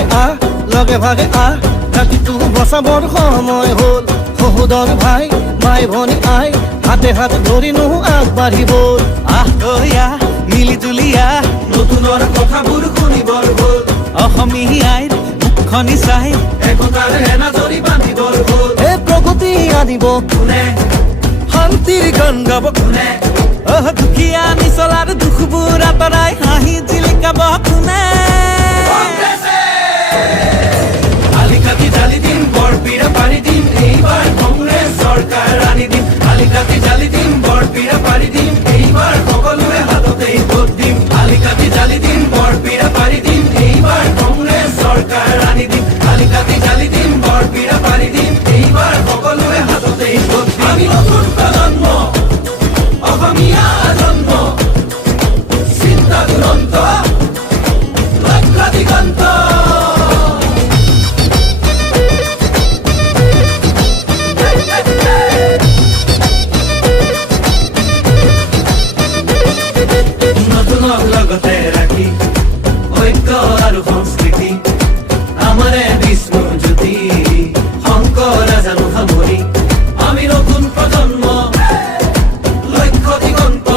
হৈ আহ লগে ভাগে আহ জাতিটো বচাবৰ সময় হ'ল সহোদৰ ভাই মাই ভনী আই হাতে হাত ধৰিনো আগবাঢ়িব আহ তৈয়া মিলি তুলিয়া নতুনৰ কথাবোৰ শুনিবৰ হ'ল অসমীয়াইৰ মুখনি চাই একতাৰ এনাজৰি বান্ধিবৰ হ'ল এই প্ৰগতি আনিব কোনে শান্তিৰ গান গাব কোনে দুখীয়া নিচলাৰ দুখবোৰ আঁতৰাই হাঁহি জিলিকাব কোনে আলিকাটি জালি দিম বৰপীৰা পাৰি দিম এইবাৰ কংগ্ৰেছ চৰকাৰ আনি দিম আলিকাটি জালি দিম বৰপীৰা পাৰি দিম এইবাৰ সকলোৰে হাততেই ভোট দিম আলিকাটি জালি দিম বৰপীৰা পাৰি দিম এইবাৰ কংগ্ৰেছ চৰকাৰ আনি দিম আলিকাটি জালি দিম বৰপীৰা পাৰি দিম এইবাৰ সকলোৰে হাততেই ভোট দিম আমি নতুন প্ৰজন্ম অসমীয়া জন্ম চিন্তা দুৰন্ত লক্ষ্য দিগন্ত নতুনক লগতে ৰাখি ঐক্য আৰু সংস্কৃতি আমাৰে বিষ্ণু জ্যোতি শংকৰ জানো সামৰি আমি নতুন প্ৰজন্ম লক্ষ্য দিগন্ত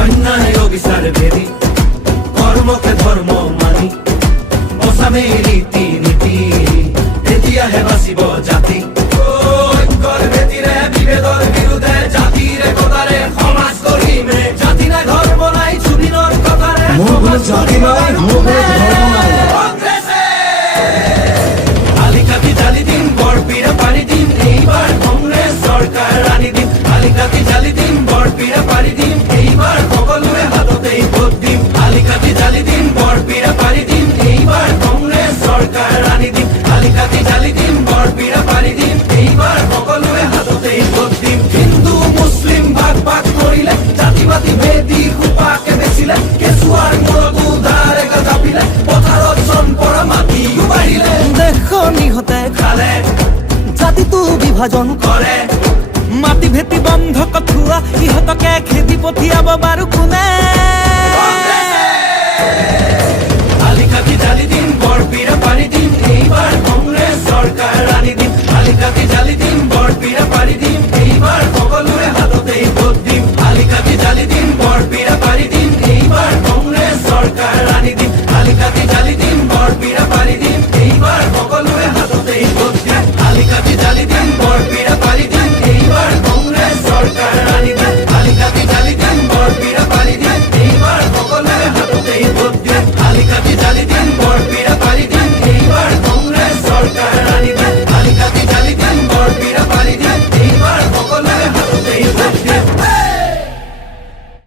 অন্যায় অবিচাৰ ভেদি কৰ্মকে ধৰ্ম মানি বচামে ৰীতি নীতি তেতিয়াহে বাচিব জাতি ঐক্যৰ ভেটিৰে বিভেদৰ বিৰুদ্ধে জাতিৰ একতাৰে সমাজ গঢ়িমে জাতি নাই ধৰ্ম নাই জুবিনৰ কথাৰে জাতি নাই ধৰ্ম নাই কংগ্ৰেছে আলিকাটি জালি দিম বৰপীৰা পাৰি দিম এইবাৰ কংগ্ৰেছ চৰকাৰ আনি দিম আলিকাটি জালি দিম বৰপীৰা পাৰি দিম এইবাৰ সকলোৰে হাততেই ভোট দিম আলিকাটি জালি দিম বৰপীৰা পাৰি দিম এইবাৰ কংগ্ৰেছ চৰকাৰ আনি দিম আলিকাটি জালি দিম বৰপীৰা পাৰি দিম এইবাৰ সকলোৰে হাততেই ভোট দিম হিন্দু মুছলিম ভাগ ভাগ কৰিলে জাতি পাতি ভেদি সোপাকে বেচিলে কেঁচুৱাৰ মূৰতো ধাৰে জাপিলে পথাৰত চম্পৰা মাটিও বাঢ়িলে দেশৰ নিহতে খালে জাতিটো বিভাজন কৰে মাটি ভেটি বন্ধ কঠুৱা ইহঁতকে খেদি পঠিয়াব বাৰু কোনে